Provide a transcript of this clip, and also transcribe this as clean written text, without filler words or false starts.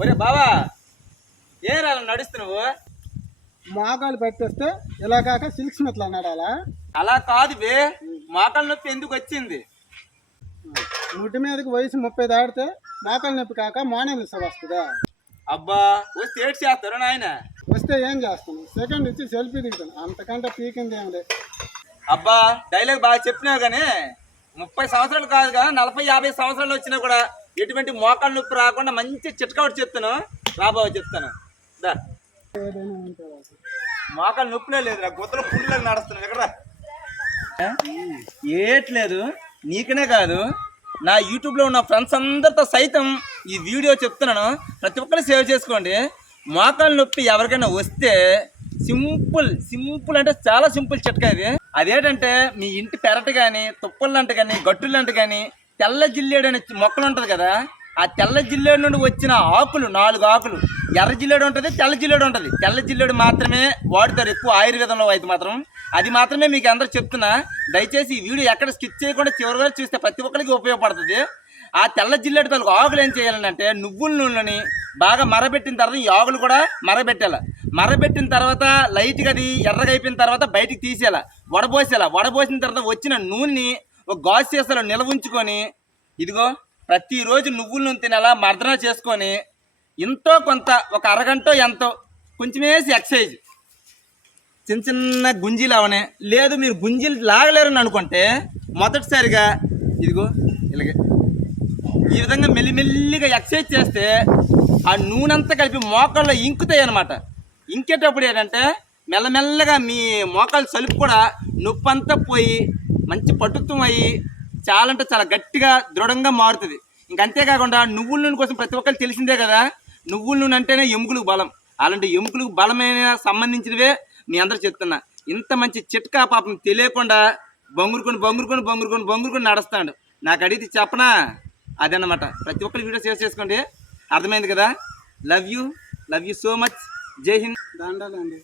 ఒరే బావా ఏ రా నడుస్తున్నావు? మోకాలు పెట్టేస్తే ఇలా కాక సిల్క్ స్మిత్లా నడాలా? అలా కాదు బే, మోకాలు నొప్పి ఎందుకు వచ్చింది? ముడ్డి మీదకి వయసు 30 దాటితే మోకాలు నొప్పి కాక మోనలిస వస్తుందా? అబ్బా వస్తే ఏడు చేస్తారు నాయన. వస్తే ఏం చేస్తాను, సెకండ్ ఇచ్చి సెల్ఫీ దిగుతాను, అంతకంటే పీకింది ఏం లేదు. అబ్బా డైలాగ్ బాగా చెప్పినావు కానీ 30 సంవత్సరాలు కాదు కదా, 40-50 సంవత్సరాలు వచ్చినా కూడా ఎటువంటి మోకాలు నొప్పి రాకుండా మంచి చిట్కా ఒకటి చెప్తాను రాబాబు, చెప్తాను దా. ఏదైనా ఉంటుంది మోకాలు నొప్పిలే లేదు, గుత్తలో పుల్లని నడుస్తున్నాను ఎక్కడ ఏట్లేదు. నీకనే కాదు నా యూట్యూబ్లో ఉన్న ఫ్రెండ్స్ అందరితో సైతం ఈ వీడియో చెప్తున్నాను, ప్రతి ఒక్కరు సేవ్ చేసుకోండి. మోకాలు నొప్పి ఎవరికైనా వస్తే సింపుల్ అంటే చాలా సింపుల్ చిట్కా ఇది. అదేంటంటే మీ ఇంటి పెరట కానీ తుప్పలంట కానీ గట్టులంట కానీ తెల్ల జిల్లేడు అనే మొక్కలు ఉంటుంది కదా, ఆ తెల్ల జిల్లేడు నుండి వచ్చిన ఆకులు 4 ఆకులు, ఎర్ర జిల్లేడు ఉంటుంది, తెల్ల జిల్లేడు ఉంటుంది. తెల్ల జిల్లేడు మాత్రమే వాడుతారు ఎక్కువ ఆయుర్వేదంలో అయితే మాత్రం, అది మాత్రమే మీకు అందరూ చెప్తున్నా. దయచేసి ఈ వీడియో ఎక్కడ స్కిప్ చేయకుండా చివరిగా చూస్తే ప్రతి ఒక్కరికి ఉపయోగపడుతుంది. ఆ తెల్ల జిల్లేడు తలకు ఆకులు ఏం చేయాలంటే నువ్వుల నూనెని బాగా మరబెట్టిన తర్వాత ఈ ఆకులు కూడా మరబెట్టాలి. మరబెట్టిన తర్వాత లైట్గా అది ఎర్రగా అయిపోయిన తర్వాత బయటికి తీసేయాలి, వడబోసిన తర్వాత వచ్చిన నూనెని ఒక గాజు సీసాలో నిల్వ ఉంచుకొని ఇదిగో ప్రతిరోజు నువ్వుల నూనె తినేలా మర్దన చేసుకొని ఎంతో కొంత ఒక అరగంట ఎంతో కొంచెం వేసి ఎక్సర్సైజ్ చిన్న గుంజీలు అవనే లేదు, మీరు గుంజీలు లాగలేరని అనుకుంటే మొదటిసారిగా ఇదిగో ఇలాగే ఈ విధంగా మెల్లిమెల్లిగా ఎక్సర్సైజ్ చేస్తే ఆ నూనె అంతా కలిపి మోకాల్లో ఇంకుతాయి అనమాట. ఇంకేటప్పుడు ఏంటంటే మెల్లమెల్లగా మీ మోకాలు సలుపు కూడా నొప్పి అంతా పోయి మంచి పటుత్వం అయ్యి చాలా అంటే చాలా గట్టిగా దృఢంగా మారుతుంది. ఇంకంతేకాకుండా నువ్వుల నూనె కోసం ప్రతి ఒక్కరు తెలిసిందే కదా, నువ్వుల నూనె అంటేనే ఎముకలకు బలం. అలాంటి ఎముకలకు బలమైన సంబంధించినవే మీ అందరూ చెప్తున్నా. ఇంత మంచి చిట్కా పాపం తెలియకుండా బొంగురుకొని నడుస్తాడు. నాకు అడిగితే చెప్పనా అదన్నమాట. ప్రతి ఒక్కరు వీడియో షేర్ చేసుకోండి, అర్థమైంది కదా. Love you so much. జై హింద్. దండాలండి.